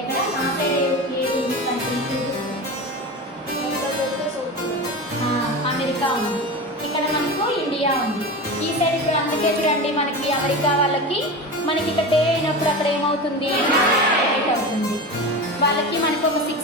ఇక్కడ ఆ సైడ్ ఏది కంట్రీ? అమెరికా ఉంది, ఇక్కడ మనకు ఇండియా ఉంది. ఈ సైడ్ ఇప్పుడు అందుకే చూడండి మనకి అమెరికా వాళ్ళకి మనకి ఇక్కడ డే అయినప్పుడు అక్కడ ఏమవుతుంది, నైట్ అవుతుంది. వాళ్ళకి మనకు ఒక 6